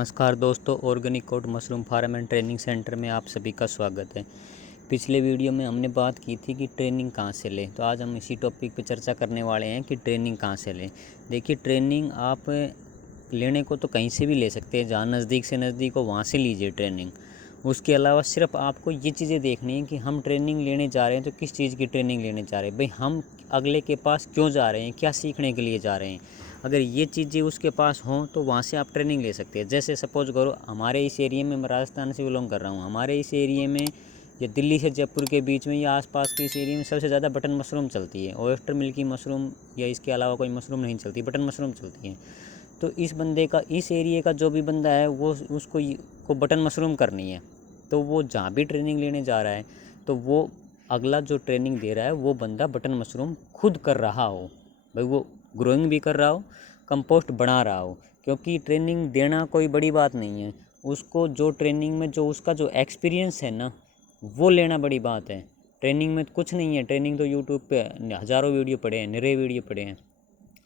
नमस्कार दोस्तों, organic code mushroom farm and training centre में आप सभी का स्वागत है। पिछले वीडियो में हमने बात की थी कि ट्रेनिंग कहाँ से लें, तो आज हम इसी टॉपिक पर चर्चा करने वाले हैं कि ट्रेनिंग कहाँ से लें। देखिए, ट्रेनिंग आप लेने को तो कहीं से भी ले सकते हैं, जहाँ नज़दीक से नज़दीक हो वहाँ से लीजिए ट्रेनिंग। उसके अलावा सिर्फ आपको ये चीज़ें देखनी है कि हम ट्रेनिंग लेने जा रहे हैं तो किस चीज़ की ट्रेनिंग लेने जा रहे हैं, भाई हम अगले के पास क्यों जा रहे हैं, क्या सीखने के लिए जा रहे हैं। अगर ये चीज़ें उसके पास हों तो वहाँ से आप ट्रेनिंग ले सकते हैं। जैसे सपोज करो हमारे इस एरिया में, मैं राजस्थान से बिलोंग कर रहा हूँ, हमारे इस एरिया में या दिल्ली से जयपुर के बीच में या आसपास के इस एरिया में सबसे ज़्यादा बटन मशरूम चलती है। ओयस्टर मिल्की मशरूम या इसके अलावा कोई मशरूम नहीं चलती, बटन मशरूम चलती है। तो इस बंदे का, इस एरिया का जो भी बंदा है वो उसको बटन मशरूम करनी है, तो वो जहाँ भी ट्रेनिंग लेने जा रहा है तो वो अगला जो ट्रेनिंग दे रहा है वो बंदा बटन मशरूम खुद कर रहा हो, भाई वो ग्रोइंग भी कर रहा हो, कंपोस्ट बना रहा हो। क्योंकि ट्रेनिंग देना कोई बड़ी बात नहीं है, उसको जो ट्रेनिंग में जो उसका जो एक्सपीरियंस है ना, वो लेना बड़ी बात है। ट्रेनिंग में कुछ नहीं है, ट्रेनिंग तो यूट्यूब पे हज़ारों वीडियो पड़े हैं, निरे वीडियो पड़े हैं,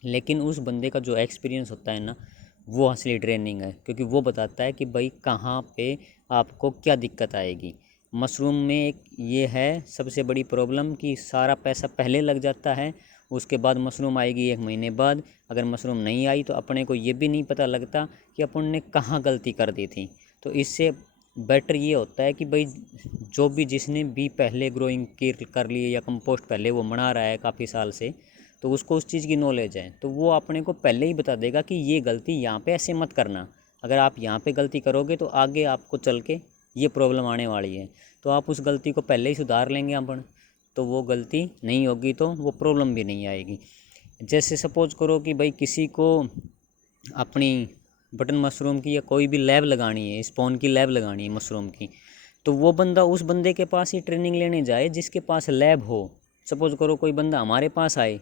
लेकिन उस बंदे का जो एक्सपीरियंस होता है ना, वो असली ट्रेनिंग है। क्योंकि वो बताता है कि भाई कहाँ पे आपको क्या दिक्कत आएगी। मशरूम में एक ये है सबसे बड़ी प्रॉब्लम कि सारा पैसा पहले लग जाता है, उसके बाद मशरूम आएगी 1 महीने बाद। अगर मशरूम नहीं आई तो अपने को ये भी नहीं पता लगता कि अपन ने कहाँ गलती कर दी थी। तो इससे बेटर ये होता है कि भाई जो भी जिसने भी पहले ग्रोइंग कर ली है या कंपोस्ट पहले वो बना रहा है काफ़ी साल से, तो उसको उस चीज़ की नॉलेज है, तो वो अपने को पहले ही बता देगा कि ये गलती यहाँ पे ऐसे मत करना। अगर आप यहाँ पे गलती करोगे तो आगे आपको चल के ये प्रॉब्लम आने वाली है। तो आप उस गलती को पहले ही सुधार लेंगे अपन, तो वो गलती नहीं होगी, तो वो प्रॉब्लम भी नहीं आएगी। जैसे सपोज करो कि भाई किसी को अपनी बटन मशरूम की या कोई भी लैब लगानी है, स्पॉन की लैब लगानी है मशरूम की, तो वो बंदा उस बंदे के पास ही ट्रेनिंग लेने जाए जिसके पास लैब हो। सपोज करो कोई बंदा हमारे पास आए,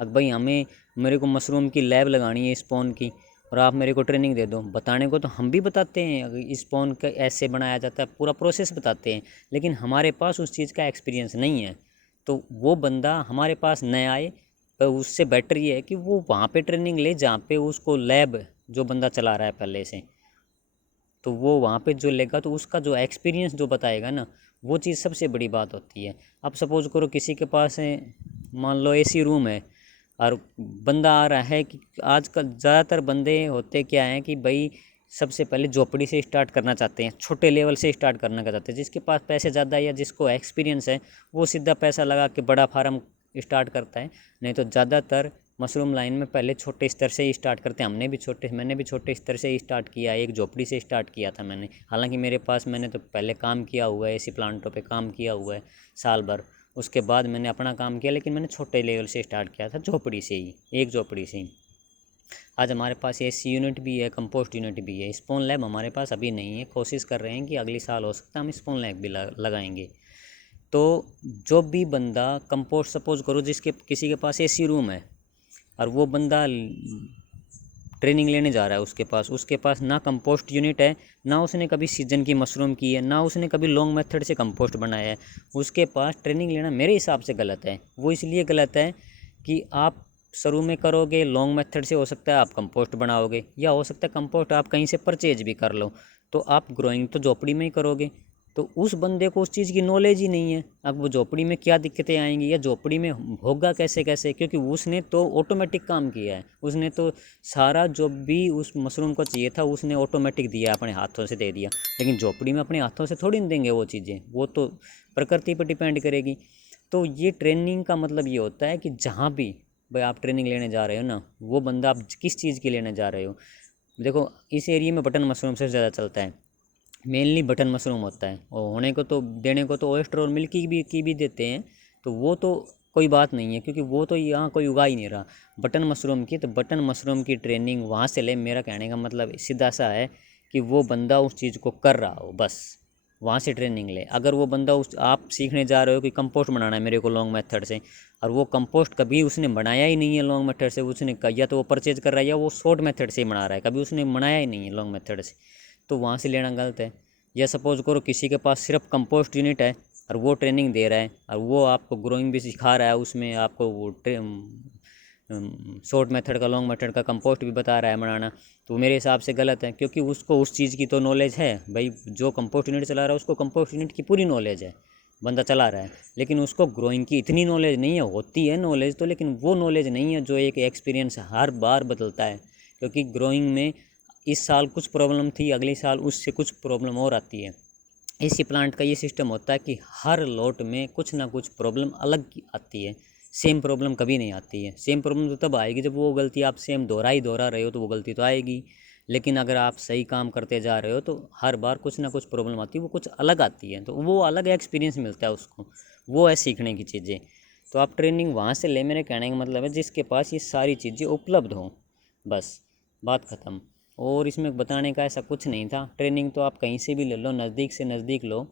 अब भाई मेरे को मशरूम की लैब लगानी है स्पॉन की, और आप मेरे को ट्रेनिंग दे दो। बताने को तो हम भी बताते हैं, अगर स्पॉन का ऐसे बनाया जाता है पूरा प्रोसेस बताते हैं, लेकिन हमारे पास उस चीज़ का एक्सपीरियंस नहीं है। तो वो बंदा हमारे पास न आए, पर उससे बेटर ये है कि वो वहाँ पे ट्रेनिंग ले जहाँ पे उसको लैब जो बंदा चला रहा है पहले से, तो वो वहाँ पे जो लेगा तो उसका जो एक्सपीरियंस जो बताएगा ना, वो चीज़ सबसे बड़ी बात होती है। अब सपोज करो किसी के पास है, मान लो एसी रूम है, और बंदा आ रहा है कि आजकल ज़्यादातर बंदे होते क्या हैं कि भाई सबसे पहले झोपड़ी से स्टार्ट करना चाहते हैं, छोटे लेवल से स्टार्ट करना चाहते हैं। जिसके पास पैसे ज़्यादा है या जिसको एक्सपीरियंस है वो सीधा पैसा लगा के बड़ा फार्म स्टार्ट करता है। नहीं तो ज़्यादातर मशरूम लाइन में पहले छोटे स्तर से ही स्टार्ट करते हैं। मैंने भी छोटे स्तर से ही स्टार्ट किया है, एक झोपड़ी से स्टार्ट किया था मैंने। हालांकि मैंने तो पहले काम किया हुआ है, ऐसी प्लांटों पे काम किया हुआ है साल भर। उसके बाद मैंने अपना काम किया, लेकिन मैंने छोटे लेवल से स्टार्ट किया था, झोपड़ी से ही, एक झोपड़ी से ही। आज हमारे पास एसी यूनिट भी है, कंपोस्ट यूनिट भी है। स्पोन लैब हमारे पास अभी नहीं है, कोशिश कर रहे हैं कि अगले साल हो सकता है हम स्पोन लैब भी लगाएंगे। तो जो भी बंदा कंपोस्ट, सपोज करो जिसके किसी के पास एसी रूम है और वो बंदा ट्रेनिंग लेने जा रहा है, उसके पास ना कंपोस्ट यूनिट है, ना उसने कभी सीजन की मशरूम की है, ना उसने कभी लॉन्ग मेथड से कंपोस्ट बनाया है, उसके पास ट्रेनिंग लेना मेरे हिसाब से गलत है। वो इसलिए गलत है कि आप शुरू में करोगे लॉन्ग मेथड से, हो सकता है आप कंपोस्ट बनाओगे, या हो सकता है कंपोस्ट आप कहीं से परचेज भी कर लो, तो आप ग्रोइंग तो झोपड़ी में ही करोगे। तो उस बंदे को उस चीज़ की नॉलेज ही नहीं है। अब वो झोपड़ी में क्या दिक्कतें आएंगी या झोपड़ी में होगा कैसे कैसे, क्योंकि उसने तो ऑटोमेटिक काम किया है, उसने तो सारा जो भी उस मशरूम को चाहिए था उसने ऑटोमेटिक दिया, अपने हाथों से दे दिया। लेकिन झोपड़ी में अपने हाथों से थोड़ी ना देंगे वो चीज़ें, वो तो प्रकृति पर डिपेंड करेगी। तो ये ट्रेनिंग का मतलब ये होता है कि जहाँ भी भाई आप ट्रेनिंग लेने जा रहे हो ना, वो बंदा आप किस चीज़ की लेने जा रहे हो। देखो, इस एरिया में बटन मशरूम से ज़्यादा चलता है, मेनली बटन मशरूम होता है, और होने को तो देने को तो ओयस्टर और मिल्क की भी देते हैं, तो वो तो कोई बात नहीं है, क्योंकि वो तो यहाँ कोई उगा ही नहीं रहा। बटन मशरूम की, तो बटन मशरूम की ट्रेनिंग वहाँ से ले। मेरा कहने का मतलब सीधा सा है कि वो बंदा उस चीज़ को कर रहा हो, बस वहाँ से ट्रेनिंग ले। अगर वो बंदा आप सीखने जा रहे हो कि कंपोस्ट बनाना है मेरे को लॉन्ग मेथड से, और वो कंपोस्ट कभी उसने बनाया ही नहीं है लॉन्ग मेथड से, उसने या तो वो परचेज कर रहा है या वो शॉर्ट मेथड से ही बना रहा है, कभी उसने बनाया ही नहीं है लॉन्ग मेथड से, तो वहाँ से लेना गलत है। या सपोज करो किसी के पास सिर्फ कंपोस्ट यूनिट है और वो ट्रेनिंग दे रहा है और वो आपको ग्रोइंग भी सिखा रहा है, उसमें आपको वो शॉर्ट मेथड का, लॉन्ग मेथड का कंपोस्ट भी बता रहा है बनाना, तो मेरे हिसाब से गलत है, क्योंकि उसको उस चीज़ की तो नॉलेज है भाई। जो कंपोस्ट यूनिट चला रहा है उसको कंपोस्ट यूनिट की पूरी नॉलेज है, बंदा चला रहा है, लेकिन उसको ग्रोइंग की इतनी नॉलेज नहीं है। होती है नॉलेज तो, लेकिन वो नॉलेज नहीं है जो एक एक्सपीरियंस हर बार बदलता है। क्योंकि ग्रोइंग में इस साल कुछ प्रॉब्लम थी, अगले साल उससे कुछ प्रॉब्लम और आती है। इसी प्लांट का ये सिस्टम होता है कि हर लॉट में कुछ ना कुछ प्रॉब्लम अलग आती है, सेम प्रॉब्लम कभी नहीं आती है। सेम प्रॉब्लम तो तब आएगी जब वो गलती आप सेम दोहरा रहे हो, तो वो गलती तो आएगी। लेकिन अगर आप सही काम करते जा रहे हो तो हर बार कुछ ना कुछ प्रॉब्लम आती है, वो कुछ अलग आती है, तो वो अलग एक्सपीरियंस मिलता है उसको, वो है सीखने की चीज़ें। तो आप ट्रेनिंग वहाँ से ले, मेरे कहने का मतलब है जिसके पास ये सारी चीज़ें उपलब्ध हों, बस बात ख़त्म। और इसमें बताने का ऐसा कुछ नहीं था। ट्रेनिंग तो आप कहीं से भी ले लो, नज़दीक से नज़दीक लो,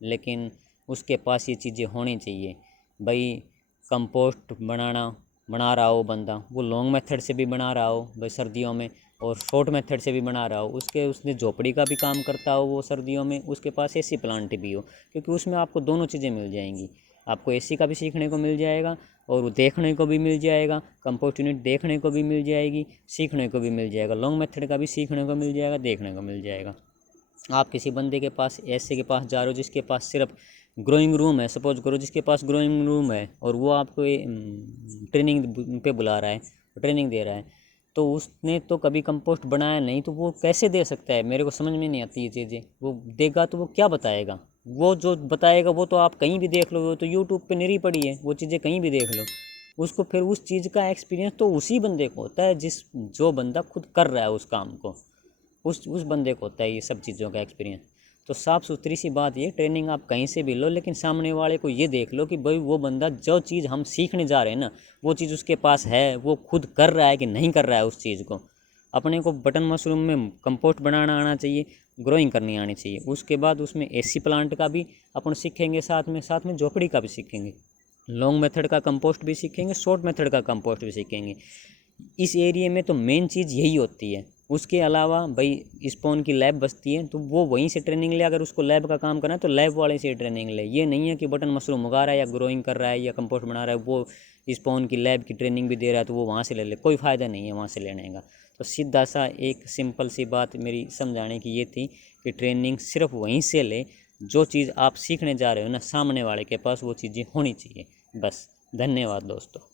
लेकिन उसके पास ये चीज़ें होनी चाहिए भाई। कंपोस्ट बना रहा हो बंदा, वो लॉन्ग मेथड से भी बना रहा हो भाई सर्दियों में, और शॉर्ट मेथड से भी बना रहा हो, उसने झोपड़ी का भी काम करता हो वो सर्दियों में, उसके पास एसी प्लांट भी हो, क्योंकि उसमें आपको दोनों चीज़ें मिल जाएंगी। आपको एसी का भी सीखने को मिल जाएगा और वो देखने को भी मिल जाएगा, कंपोस्ट यूनिट देखने को भी मिल जाएगी, सीखने को भी मिल जाएगा। लॉन्ग मेथड का भी सीखने को मिल जाएगा, देखने को मिल जाएगा। आप किसी बंदे के पास, ऐसे के पास जा रहे हो जिसके पास सिर्फ ग्रोइंग रूम है, सपोज करो जिसके पास ग्रोइंग रूम है, और वो आपको ट्रेनिंग पे बुला रहा है, ट्रेनिंग दे रहा है, तो उसने तो कभी कंपोस्ट बनाया नहीं, तो वो कैसे दे सकता है? मेरे को समझ में नहीं आती ये चीज़ें। वो देगा तो वो क्या बताएगा? वो जो बताएगा वो तो आप कहीं भी देख लो, वो तो यूट्यूब पे निरी पड़ी है, वो चीज़ें कहीं भी देख लो। उसको फिर उस चीज़ का एक्सपीरियंस तो उसी बंदे को होता है जो बंदा खुद कर रहा है उस काम को, उस बंदे को होता है ये सब चीज़ों का एक्सपीरियंस। तो साफ़ सुथरी सी बात ये, ट्रेनिंग आप कहीं से भी लो, लेकिन सामने वाले को ये देख लो कि भाई वो बंदा जो चीज़ हम सीखने जा रहे हैं ना, वो चीज़ उसके पास है, वो खुद कर रहा है कि नहीं कर रहा है उस चीज़ को। अपने को बटन मशरूम में कंपोस्ट बनाना आना चाहिए, ग्रोइंग करनी आनी चाहिए। उसके बाद उसमें एसी प्लांट का भी अपन सीखेंगे, साथ में झोपड़ी का भी सीखेंगे, लॉन्ग मेथड का कंपोस्ट भी सीखेंगे, शॉर्ट मेथड का कंपोस्ट भी सीखेंगे। इस एरिया में तो मेन चीज़ यही होती है। उसके अलावा भाई स्पॉन की लैब बसती है, तो वो वहीं से ट्रेनिंग ले। अगर उसको लैब का काम करना है तो लैब वाले से ट्रेनिंग ले। ये नहीं है कि बटन मशरूम उगा रहा है या ग्रोइंग कर रहा है या कंपोस्ट बना रहा है, वो स्पॉन की लैब की ट्रेनिंग भी दे रहा है तो वो वहाँ से ले ले। कोई फ़ायदा नहीं है वहाँ से लेने का। तो सीधा सा एक सिंपल सी बात मेरी समझाने की ये थी कि ट्रेनिंग सिर्फ वहीं से ले, जो चीज़ आप सीखने जा रहे हो ना, सामने वाले के पास वो चीज़ें होनी चाहिए, बस। धन्यवाद दोस्तों।